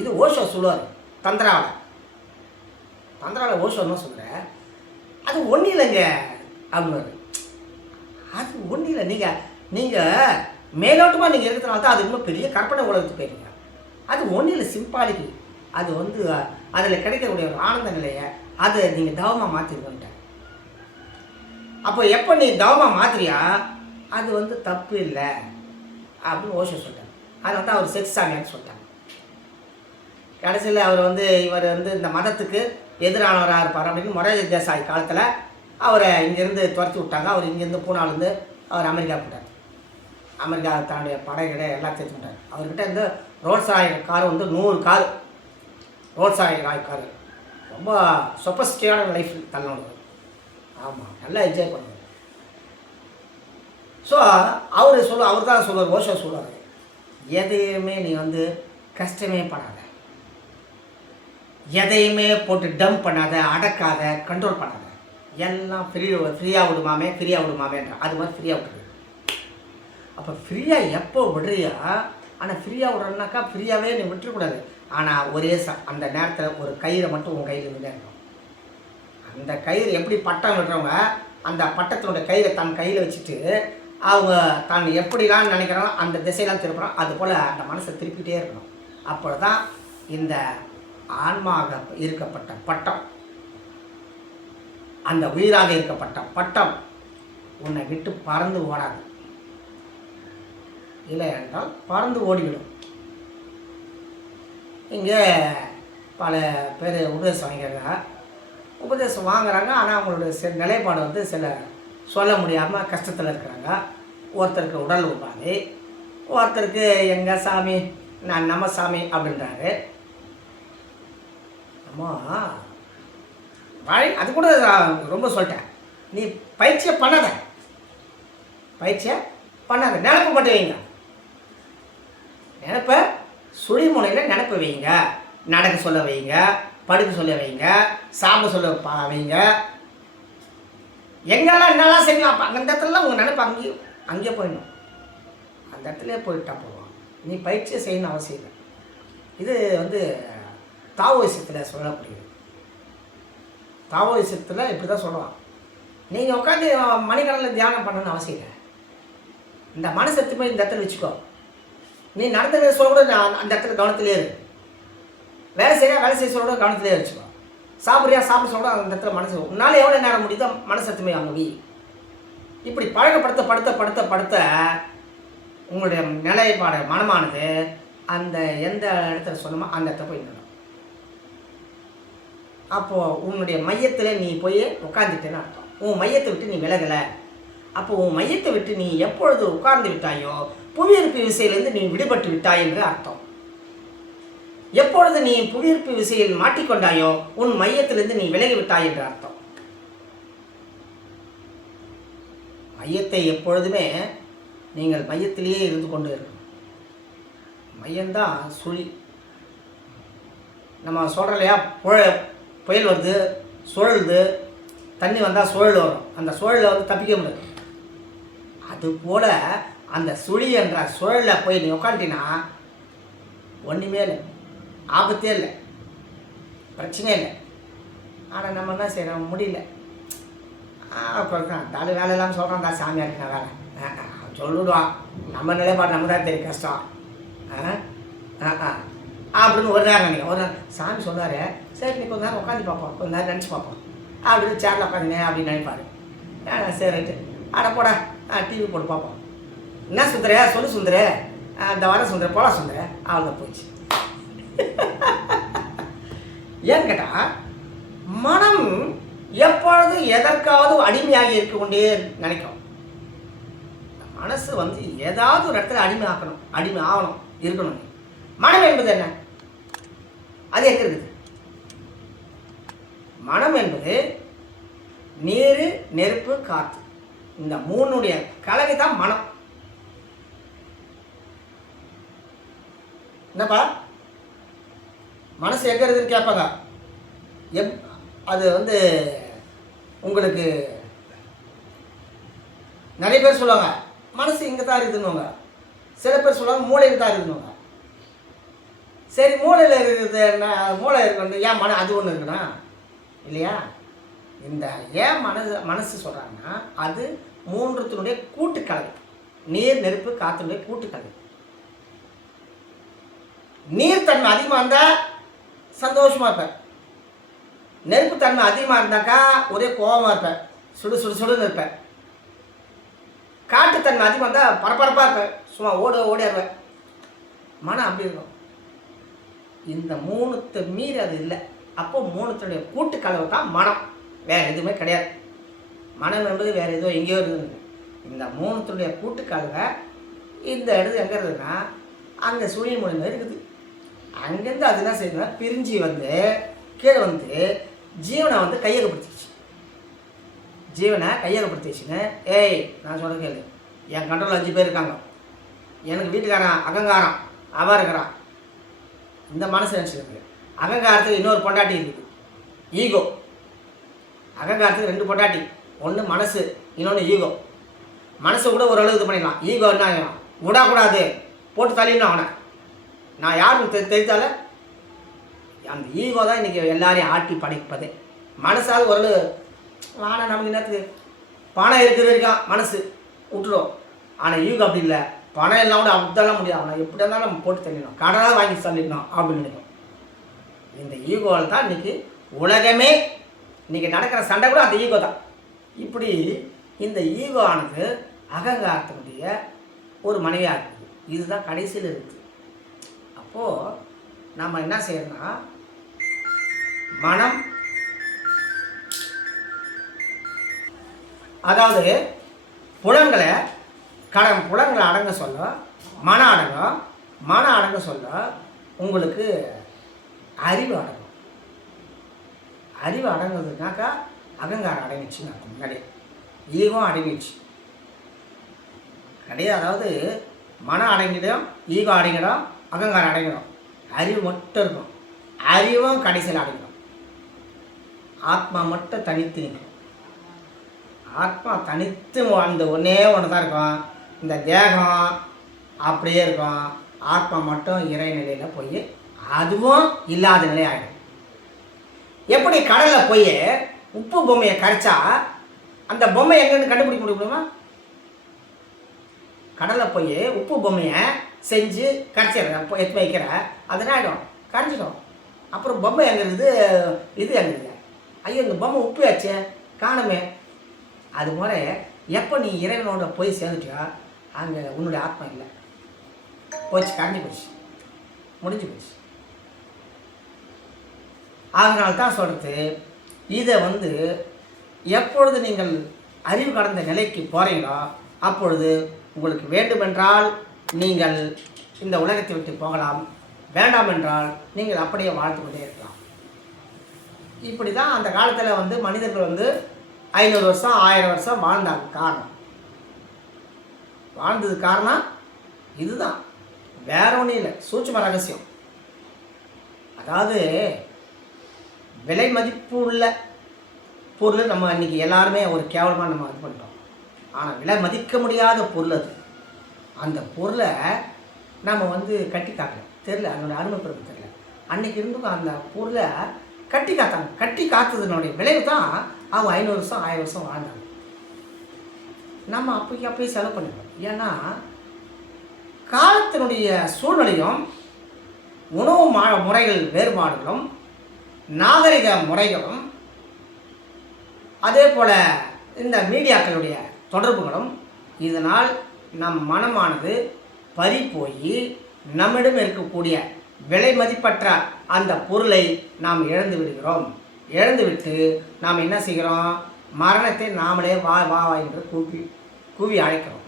இது ஓஷோ சொல்லுவார் தந்திராவில் ஓஷோ என்ன சொல்கிற, அது ஒன்றும் இல்லைங்க அப்படின்னாரு. அது ஒன்றும் இல்லை, நீங்கள் மேலோட்டமாக நீங்கள் இருக்கிறதுனால தான் அது இன்னும் பெரிய கற்பனை உலகத்துக்கு போயிருங்க. அது ஒன்றும் இல்லை, சிம்பாலிக்கு. அது வந்து அதில் கிடைக்கக்கூடிய ஒரு ஆனந்த நிலையை அதை நீங்கள் தவமாக மாற்றிருக்கோன்ட்ட. அப்போ எப்போ நீ தவமாக மாற்றியா அது வந்து தப்பு இல்லை அப்படின்னு ஓஷோ சொல்லிட்டார். அதை வந்து அவர் செக்ஸ் சாமியான்னு சொல்லிட்டாங்க. கடைசியில் அவர் வந்து இவர் வந்து இந்த மதத்துக்கு எதிரானவராக இருப்பார் அப்படின்னு மொரார்ஜி தேசாய் காலத்தில் அவரை இங்கேருந்து துரத்தி விட்டாங்க. அவர் இங்கேருந்து பூனாலேருந்து அவர் அமெரிக்கா போட்டார். அமெரிக்கா தன்னுடைய படைகளை எல்லாம் சேர்த்து விட்டார். அவர்கிட்ட இந்த ரோல்ஸ் ராய் கார் வந்து 100 கார் ரோல்ஸ் ராய் கார் ரொம்ப சொபஸ்டிக்கான லைஃப் தள்ளணும். ஆமாம், நல்லா என்ஜாய் பண்ணுவார். ஸோ அவர் தான் சொல்லுவார், ஓஷோ சொல்லுவார், எதையுமே நீ வந்து கஷ்டமே படாத, எதையுமே போட்டு டம்ப் பண்ணாத, அடக்காத, கண்ட்ரோல் பண்ணாத, எல்லாம் ஃப்ரீயாக விடுமாமேன்ற அது மாதிரி ஃப்ரீயாக விட்டுரு. அப்போ ஃப்ரீயாக எப்போ விடுறியா, ஆனால் ஃப்ரீயாக விடுறனாக்கா ஃப்ரீயாகவே நீ விட்டுறக்கூடாது. ஆனால் ஒரே அந்த நேரத்தில் ஒரு கயிறை மட்டும் உன் கையில் இருந்துகிட்டே இருக்கும். அந்த கயிறு எப்படி பட்டம் விடுறவங்க அந்த பட்டத்தினுடைய கயிறை தன் கையில் வச்சுட்டு அவங்க தான் எப்படிலாம் நினைக்கிறாங்களோ அந்த திசையெல்லாம் திருப்புறோம். அது போல் அந்த மனசை திருப்பிகிட்டே இருக்கணும். அப்போ தான் இந்த ஆன்மாக இருக்கப்பட்ட பட்டம், அந்த உயிராக இருக்கப்பட்ட பட்டம் உன்னை விட்டு பறந்து ஓடாது. இல்லை என்றால் பறந்து ஓடிவிடும். இங்கே பல பேர் உபதேசம் வாங்குறாங்க. ஆனால் அவங்களுடைய நிலைப்பாடு வந்து சில சொல்ல முடியாமல் கஷ்டத்தில் இருக்கிறாங்க. ஒருத்தருக்கு உடல் உபாதை, ஒருத்தருக்கு எங்கள் சாமி நம்ம சாமி அப்படின்றாரு. அம்மா அது கூட ரொம்ப சொல்லிட்டேன், நீ பயிற்சியை பண்ணாத, நினப்பு மட்டும் வைங்க. நினப்பை சுழிமுனையில் நினப்பு வைங்க. நடக்க சொல்ல வைங்க, படுக்க சொல்ல வைங்க, சாப்பிட சொல்ல வைங்க. எங்கெல்லாம் என்னெல்லாம் செய்யலாம் அப்போ அந்த இடத்துலலாம் உங்கள் நினைப்பு அங்கேயே போயிடணும். அந்த இடத்துல போயிட்டா போவோம். நீ பயிற்சியை செய்யணும்னு அவசியம் இல்லை. இது வந்து தாவோயிசத்தில் சொல்லக்கூடியது. தாவோயிசத்தில் இப்படி தான் சொல்லுவான், நீங்கள் உட்காந்து மணிக்கணக்கில் தியானம் பண்ணணும்னு அவசியம் இல்லை. இந்த மனசு எடுத்துமே இந்த இடத்துல வச்சுக்கோ. நீ நடந்த சொல்ல கூட அந்த இடத்துல கவனத்திலே இரு. வேலை செய்ய சொல்ல கூட கவனத்திலே வச்சுக்கோ. சாப்பிட சொல்ல அந்த இடத்துல மனசு உன்னால் எவ்வளோ நேரம் முடியுதோ மனசு எடுத்துமே அவங்க வி. இப்படி படுத்த உங்களுடைய நிலைப்பாடு மனமானது அந்த எந்த இடத்துல சொன்னமோ அந்த இடத்துல போய் நின்னுடும். அப்போது உன்னுடைய மையத்தில் நீ போய் உட்காந்துட்டேன்னு அர்த்தம். உன் மையத்தை விட்டு நீ விலகலை. அப்போ உன் மையத்தை விட்டு நீ எப்பொழுது உட்கார்ந்து விட்டாயோ புவியீர்ப்பு விசையிலிருந்து நீ விடுபட்டு விட்டாய் என்று அர்த்தம். எப்பொழுது நீ புவியீர்ப்பு விசையில் மாட்டிக்கொண்டாயோ உன் மையத்திலிருந்து நீ விலகி விட்டாய் என்று அர்த்தம். மையத்தை எப்பொழுதுமே நீங்கள் மையத்திலேயே இருந்து கொண்டு இருக்கணும். மையம்தான் சுழி. நம்ம சொல்கிறோம் இல்லையா, புயல் வருது, சுழலுது, தண்ணி வந்தால் சுழல் வரும். அந்த சுழலில் வந்து தப்பிக்க முடியாது. அதுபோல் அந்த சுழி என்ற சுழலில் போய் நீ உட்காந்துட்டினா ஒன்றுமே இல்லை, ஆபத்தே இல்லை, பிரச்சனையே இல்லை. ஆனால் நம்ம என்ன செய்கிறோம், முடியல. தாலு வேலை இல்லாமல் சொல்கிறோம், தான் சாமியாக இருக்கா வேலை சொல்லிடுவான். நம்ம நிலைப்பாடு நம்ம தான் தெரியும் கஷ்டம் அப்படின்னு ஒரு நேரம் நினைக்கிறேன். ஒரு நேரம் சாமி சொன்னார், சரி நீ கொஞ்ச நேரம் உட்காந்து பார்ப்போம், கொஞ்ச நேரம் நினச்சி பார்ப்போம் அப்படின்னு சேரில் உட்காந்துனே அப்படின்னு நினைப்பாரு. சரிட்டு அட போட டிவி போட்டு பார்ப்போம். என்ன சுந்தர சொல்லு சுந்தர, இந்த வர சுந்தர போல சுந்தர அவ்வளோ போச்சு. ஏன்னு கேட்டால் மனம் எப்பொழுது எதற்காவது அடிமையாகி இருக்க கொண்டே நினைக்கும். மனசு வந்து ஏதாவது ஒரு இடத்துல அடிமை ஆகணும் இருக்கணும். மனம் என்பது என்ன, அது எங்க இருக்குது? மனம் என்பது நீர், நெருப்பு, காற்று, இந்த மூணுடைய கலவை தான் மனம். என்னப்பா மனசு எங்க இருக்குதுன்னு கேட்பாங்க. அது வந்து உங்களுக்கு நிறைய பேர் சொல்லுவாங்க மனசு இங்கே தான் இருக்குதுன்னுவாங்க. சில பேர் சொல்லுவாங்க மூளையில் தான் இருக்குதுன்னுவாங்க. சரி மூளையில் இருக்குது என்ன, மூளை இருக்கு ஏன் மன அது ஒன்று இருக்குண்ணா இல்லையா? இந்த ஏன் மனசு சொல்கிறாங்கன்னா அது மூன்றுத்தினுடைய கூட்டுக்கலவை. நீர், நெருப்பு, காற்றினுடைய கூட்டுக்கலவை. நீர்த்தன்மை அதிகமாக இருந்தால் சந்தோஷமாக இருப்பேன். நெருப்புத்தன்மை அதிகமாக இருந்தாக்கா ஒரே கோபமாக இருப்பேன், சுடு சுடு சுடுன்னு இருப்பேன். காட்டுத்தன்மை அதிகமாக இருந்தால் பரபரப்பாக இருப்பேன், சும்மா ஓடிடுவேன். மனம் அப்படி இருக்கும். இந்த மூணுத்தை மீறி அது இல்லை. அப்போ மூணுத்தினுடைய கூட்டுக்கலவை தான் மனம், வேறு எதுவுமே கிடையாது. மனம் என்பது வேறு எதுவும் எங்கேயோ இருக்குது. இந்த மூணுத்தினுடைய கூட்டுக்கலவை இந்த இடத்து எங்கே இருக்குதுன்னா அங்கே சூரியன் மூலியமாக இருக்குது. அங்கேருந்து அது என்ன செய்யணும்னா பிரிஞ்சு வந்து கீழே வந்து ஜீவனை வந்து கையகப்படுத்திடுச்சு. ஜீவனை கையகப்படுத்திடுச்சுன்னு ஏய் நான் சொல்ல கேளு, என் கண்ட்ரோல் 5 பேர் இருக்காங்க. எனக்கு வீட்டுக்காரன் அகங்காரம் அவன் இருக்கிறான். இந்த மனசு நினச்சிருக்கு. அகங்காரத்துக்கு இன்னொரு பொண்டாட்டி இருக்குது, ஈகோ. அகங்காரத்துக்கு 2 பொண்டாட்டி, ஒன்று மனசு, இன்னொன்று ஈகோ. மனசை கூட ஓரளவு இது பண்ணிடலாம். ஈகோ என்ன விடக்கூடாது, போட்டு தள்ளிடணும் அவனை. நான் யாருன்னு தெரித்தால அந்த ஈகோ தான் இன்றைக்கி எல்லாரையும் ஆட்டி படைப்பதே. மனசால் ஒரு வானை நமக்கு என்னத்துக்கு, பணம் இருக்கிற வரைக்கும் மனசு விட்டுடும். ஆனால் ஈகோ அப்படி இல்லை. பணம் எல்லாம் கூட அப்படிலாம் முடியாது, அவனை எப்படி இருந்தாலும் நம்ம போட்டு தள்ளிடணும், கடனாக வாங்கி தள்ளிடணும் அப்படின்னு நினைக்கும். இந்த ஈகோவில் தான் இன்றைக்கி உலகமே. இன்றைக்கி நடக்கிற சண்டை கூட அந்த ஈகோ தான். இப்படி இந்த ஈகோ ஆனது அகங்காரத்தினுடைய ஒரு மனைவியாக இருக்குது. இதுதான் கடைசியில் இருக்குது. அப்போது நம்ம என்ன செய்யணும்னா மனம், அதாவது புலன்களை புலன்களை அடங்க சொல்ல மனம் அடங்கும். மனம் அடங்க சொல்ல உங்களுக்கு அறிவு அடங்கும். அறிவு அடங்குறதுனாக்கா அகங்காரம் அடங்கிடுச்சுன்னு அர்த்தம். முன்னாடி ஈகோ அடங்கிடுச்சு கிடையாது. அதாவது மனம் அடங்கிடும், ஈகோ அடங்கிடும், அகங்காரம் அடங்கிடும். அறிவு மட்டும் இருக்கும். அறிவும் கடைசியில் அடங்கிடும். ஆத்மா மட்டும் தனித்து நிற்கும். ஆத்மா தனித்து அந்த ஒன்றே ஒன்று தான் இருக்கும். இந்த தேகம் அப்படியே இருக்கும். ஆத்மா மட்டும் இறைநிலையில் போய் அதுவும் இல்லாத நிலை ஆகிடும். எப்படி கடலில் போய் உப்பு பொம்மையை கரைச்சா அந்த பொம்மை எங்கேருந்து கண்டுபிடிக்க முடியுமா? கடலில் போய் உப்பு பொம்மையை செஞ்சு கரைச்சிடுற எடுத்து வைக்கிற அது ஆகிடும், கரைஞ்சிடும். அப்புறம் பொம்மை எங்கே இருக்குது, இது எங்கே இருக்குது, ஐயோ இந்த பொம்மை உப்பு ஆச்சு காணுமே. அது மாதிரி எப்போ நீ இறைவனோட போய் சேர்ந்துட்டியா அங்கே உன்னுடைய ஆத்மா இல்லை, போச்சு, கரைஞ்சி போச்சு, முடிஞ்சு போச்சு. அதனால தான் சொல்கிறது, இதை வந்து எப்பொழுது நீங்கள் அறிவு கடந்த நிலைக்கு போகிறீங்களோ அப்பொழுது உங்களுக்கு வேண்டுமென்றால் நீங்கள் இந்த உலகத்தை விட்டு போகலாம், வேண்டாம் என்றால் நீங்கள் அப்படியே வாழ்ந்து கொண்டே இருக்கலாம். இப்படி தான் அந்த காலத்தில் வந்து மனிதர்கள் வந்து 500 வருஷம் 1000 வருஷம் வாழ்ந்தாங்க. காரணம் வாழ்ந்தது காரணம் இதுதான், வேற ஒன்றும் இல்லை. சூட்சும ரகசியம். அதாவது விலை மதிப்பு உள்ள பொருள் நம்ம இன்றைக்கி எல்லாருமே ஒரு கேவலமாக நம்ம இது பண்ணிட்டோம். ஆனால் விலை மதிக்க முடியாத பொருள் அது. அந்த பொருளை நம்ம வந்து கட்டி காக்கணும், தெரில, அதனுடைய அருமை பெருமை தெரில. அன்றைக்கி இருந்துக்கும் அந்த பொருளை கட்டி காத்தாங்க. கட்டி காத்ததுனுடைய விளைவு தான் அவங்க 500 வருஷம் 1000 வருஷம் வாழ்ந்தாங்க. நம்ம அப்பயே செலவு பண்ணிடுவோம். ஏன்னா காலத்தினுடைய சூழ்நிலையும் உணவு முறைகள் வேறுபாடுகளும் நாகரிக முறைகளும் அதே போல் இந்த மீடியாக்களுடைய தொடர்புகளும் இதனால் நம் மனமானது பறி போய் நம்மிடம் இருக்கக்கூடிய விலை மதிப்பற்ற அந்த பொருளை நாம் இழந்து விடுகிறோம். இழந்துவிட்டு நாம் என்ன செய்கிறோம், மரணத்தை நாமளே வா வா என்று கூவி அழைக்கிறோம்.